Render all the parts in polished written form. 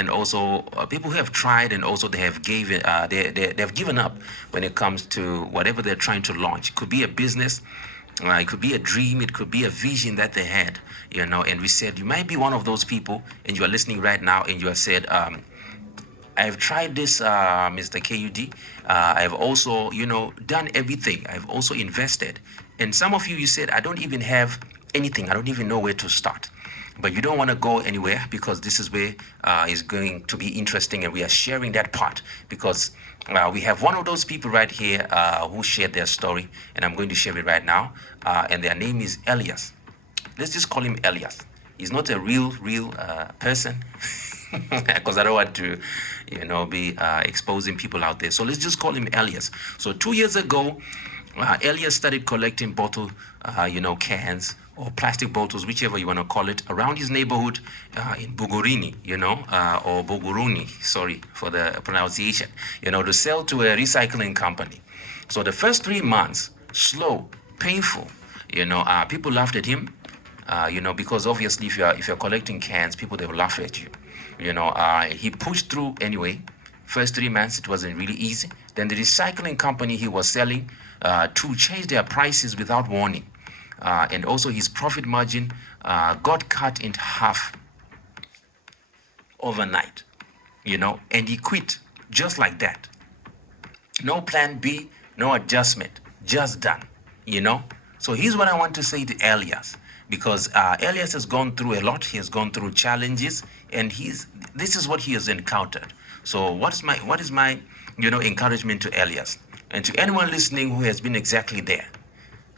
and also people who have tried, and also they have they've given up when it comes to whatever they're trying to launch. It could be a business, it could be a dream, it could be a vision that they had, and we said you might be one of those people, and you are listening right now, and you have said, I've tried this, Mr. KUD. I've also, done everything. I've also invested. And some of you, you said, I don't even have anything. I don't even know where to start. But you don't want to go anywhere, because this is where it's going to be interesting. And we are sharing that part because we have one of those people right here who shared their story. And I'm going to share it right now. And their name is Elias. Let's just call him Elias. He's not a real person. Because I don't want to, be exposing people out there. So let's just call him Elias. So 2 years ago, Elias started collecting bottle, cans or plastic bottles, whichever you want to call it, around his neighborhood in Bugurini, or Buguruni, sorry for the pronunciation, to sell to a recycling company. So the first 3 months, slow, painful, people laughed at him, because obviously if you're collecting cans, people, they will laugh at you. He pushed through anyway. First 3 months, it wasn't really easy. Then the recycling company he was selling to change their prices without warning. And also his profit margin got cut in half overnight, and he quit just like that. No plan B, no adjustment, just done, So here's what I want to say to Elias, because Elias has gone through a lot. He has gone through challenges, and this is what he has encountered. So what is my encouragement to Elias, and to anyone listening who has been exactly there?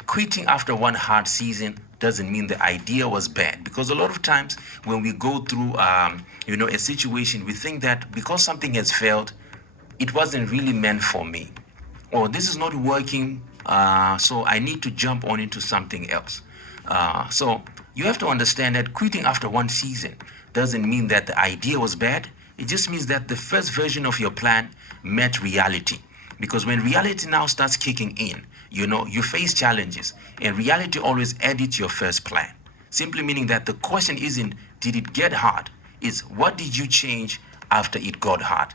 Quitting after one hard season doesn't mean the idea was bad, because a lot of times when we go through a situation, we think that because something has failed, it wasn't really meant for me, or this is not working, so I need to jump on into something else. So you have to understand that quitting after one season doesn't mean that the idea was bad. It just means that the first version of your plan met reality. Because when reality now starts kicking in, you face challenges, and reality always edits your first plan. Simply meaning that the question isn't, did it get hard? It's, what did you change after it got hard?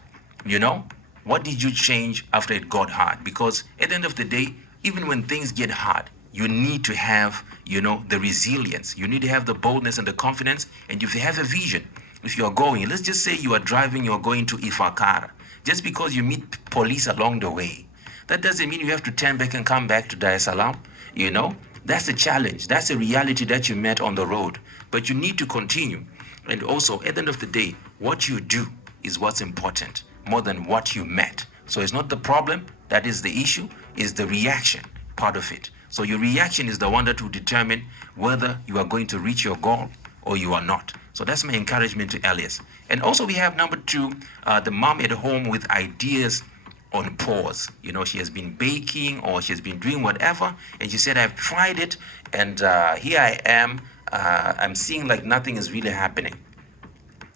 What did you change after it got hard? Because at the end of the day, even when things get hard, you need to have, the resilience. You need to have the boldness and the confidence. And if you have a vision, if you're going, let's just say you are driving, you're going to Ifakara. Just because you meet police along the way, that doesn't mean you have to turn back and come back to Dar es Salaam. That's a challenge. That's a reality that you met on the road. But you need to continue. And also, at the end of the day, what you do is what's important more than what you met. So it's not the problem that is the issue, it's the reaction part of it. So your reaction is the one that will determine whether you are going to reach your goal or you are not. So that's my encouragement to Elias. And also we have number 2, the mom at home with ideas on pause. She has been baking, or she has been doing whatever, and she said, I've tried it, and here I am. I'm seeing like nothing is really happening.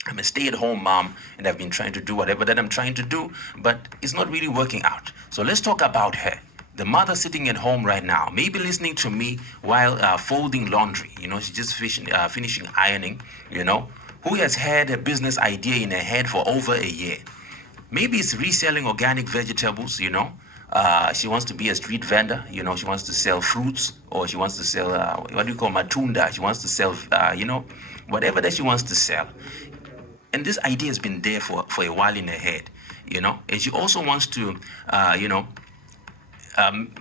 I'm a stay-at-home mom, and I've been trying to do whatever that I'm trying to do, but it's not really working out. So let's talk about her. The mother sitting at home right now, maybe listening to me while folding laundry. She's just finishing ironing, who has had a business idea in her head for over a year. Maybe it's reselling organic vegetables, she wants to be a street vendor, she wants to sell fruits, or she wants to sell, matunda. She wants to sell, whatever that she wants to sell. And this idea has been there for a while in her head, and she also wants to,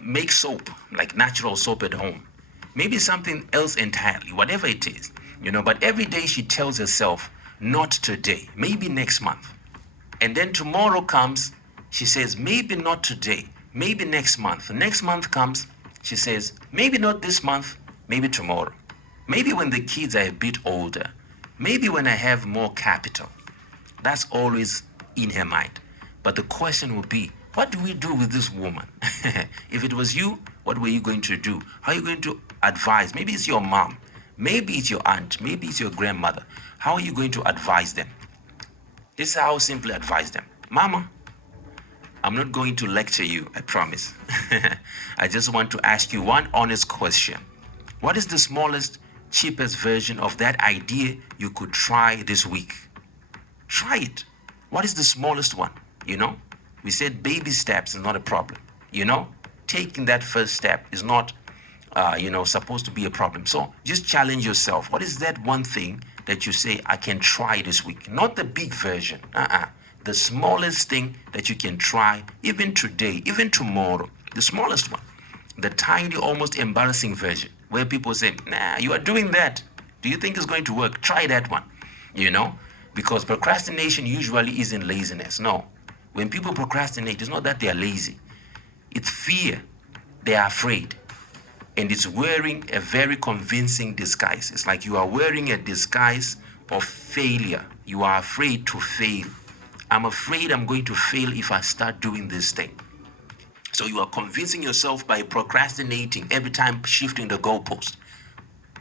make soap, like natural soap at home. Maybe something else entirely, whatever it is, but every day she tells herself, not today, maybe next month. And then tomorrow comes, she says, maybe not today, maybe next month. The next month comes, she says, maybe not this month, maybe tomorrow. Maybe when the kids are a bit older, maybe when I have more capital. That's always in her mind. But the question will be, what do we do with this woman? If it was you, what were you going to do? How are you going to advise? Maybe it's your mom. Maybe it's your aunt. Maybe it's your grandmother. How are you going to advise them? This is how I simply advise them. Mama, I'm not going to lecture you, I promise. I just want to ask you one honest question. What is the smallest, cheapest version of that idea you could try this week? Try it. What is the smallest one? You know, we said baby steps is not a problem. You know, taking that first step is not, supposed to be a problem. So just challenge yourself. What is that one thing that you say, I can try this week? Not the big version. The smallest thing that you can try, even today, even tomorrow. The smallest one. The tiny, almost embarrassing version where people say, nah, you are doing that. Do you think it's going to work? Try that one. You know, because procrastination usually isn't laziness. No. When people procrastinate, it's not that they are lazy. It's fear. They are afraid. And it's wearing a very convincing disguise. It's like you are wearing a disguise of failure. You are afraid to fail. I'm afraid I'm going to fail if I start doing this thing. So you are convincing yourself by procrastinating every time, shifting the goalpost.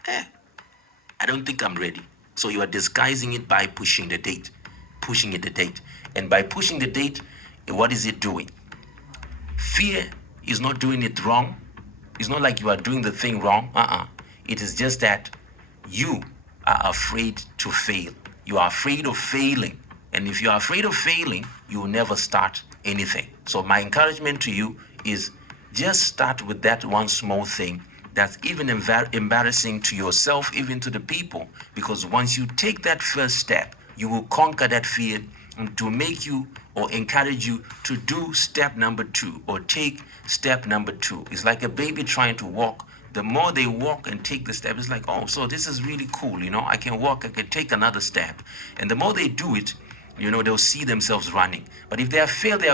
I don't think I'm ready. So you are disguising it by pushing the date. And by pushing the date, what is it doing? Fear is not doing it wrong. It's not like you are doing the thing wrong. It is just that you are afraid to fail. You are afraid of failing. And if you are afraid of failing, you will never start anything. So my encouragement to you is just start with that one small thing that's even embarrassing to yourself, even to the people. Because once you take that first step, you will conquer that fear to make you or encourage you to do step number 2 or take step number 2. It's like a baby trying to walk. The more they walk and take the step, it's like, oh, so this is really cool. I can walk, I can take another step. And the more they do it, they'll see themselves running. But if they fear that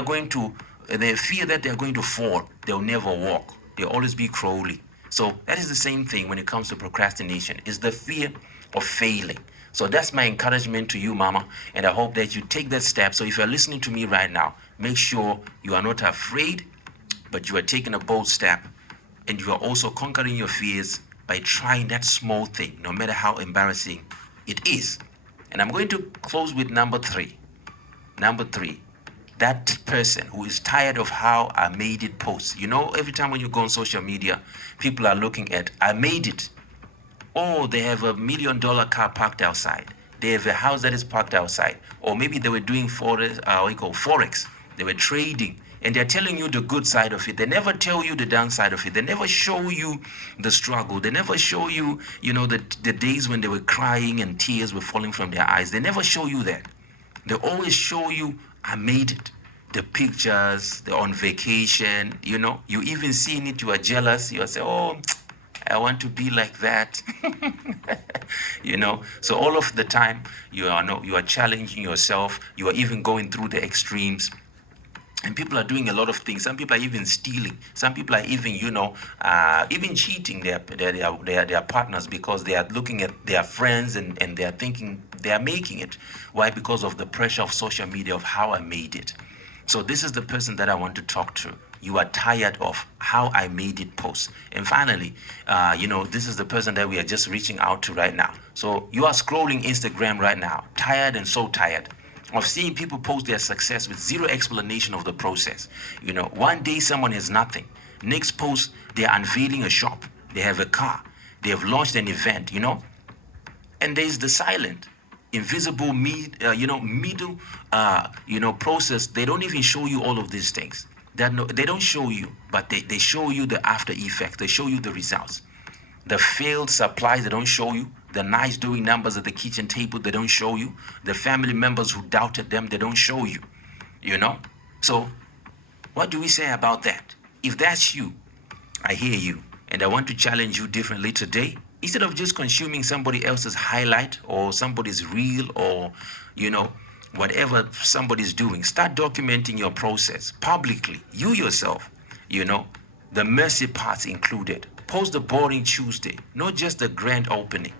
they're going to fall, they'll never walk. They'll always be crawling. So that is the same thing when it comes to procrastination. It's the fear of failing. So that's my encouragement to you, Mama. And I hope that you take that step. So if you're listening to me right now, make sure you are not afraid, but you are taking a bold step. And you are also conquering your fears by trying that small thing, no matter how embarrassing it is. And I'm going to close with number 3. Number 3, that person who is tired of how I made it posts. Every time when you go on social media, people are looking at, I made it. Oh, they have $1 million car parked outside. They have a house that is parked outside. Or maybe they were doing Forex. They were trading. And they're telling you the good side of it. They never tell you the downside of it. They never show you the struggle. They never show you, the days when they were crying and tears were falling from their eyes. They never show you that. They always show you, I made it. The pictures, they're on vacation, you even seeing it, you are jealous. You are saying, oh, I want to be like that. So all of the time, you are challenging yourself. You are even going through the extremes. And people are doing a lot of things. Some people are even stealing. Some people are even, even cheating their partners because they are looking at their friends and they are thinking they are making it. Why? Because of the pressure of social media of how I made it. So this is the person that I want to talk to. You are tired of how I made it post. And finally, this is the person that we are just reaching out to right now. So you are scrolling Instagram right now, tired and so tired of seeing people post their success with zero explanation of the process. One day someone has nothing. Next post, they're unveiling a shop. They have a car. They have launched an event, And there's the silent, invisible, middle, process. They don't even show you all of these things. They don't show you, but they show you the after effects. They show you the results. The failed supplies, they don't show you. The nice doing numbers at the kitchen table, they don't show you. The family members who doubted them, they don't show you. So what do we say about that? If that's you, I hear you. And I want to challenge you differently today. Instead of just consuming somebody else's highlight or somebody's reel or, whatever somebody's doing, start documenting your process publicly. You yourself, the messy parts included. Post the boring Tuesday, not just the grand opening.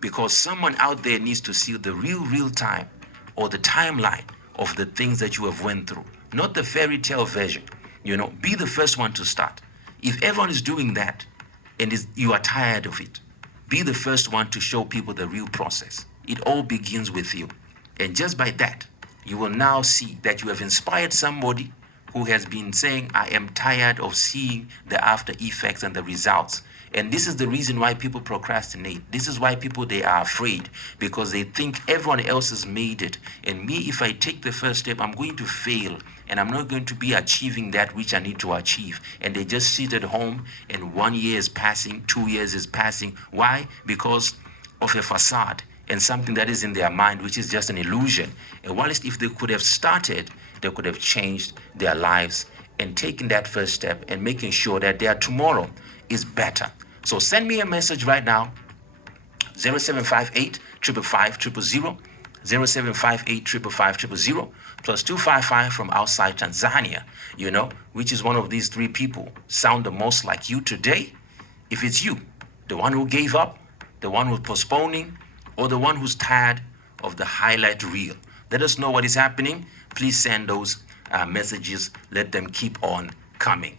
Because someone out there needs to see the real time or the timeline of the things that you have went through, not the fairy tale version. Be the first one to start. If everyone is doing that and you are tired of it, be the first one to show people the real process. It all begins with you. And just by that, you will now see that you have inspired somebody who has been saying, I am tired of seeing the after effects and the results. And this is the reason why people procrastinate. This is why people, they are afraid, because they think everyone else has made it. And me, if I take the first step, I'm going to fail and I'm not going to be achieving that which I need to achieve. And they just sit at home and 1 year is passing, 2 years is passing. Why? Because of a facade and something that is in their mind, which is just an illusion. And whilst if they could have started, they could have changed their lives and taken that first step and making sure that their tomorrow is better. So send me a message right now, 0758 555 000, 0758 555 000, plus 255 from outside Tanzania, which is one of these three people sound the most like you today. If it's you, the one who gave up, the one who's postponing, or the one who's tired of the highlight reel, let us know what is happening. Please send those messages. Let them keep on coming.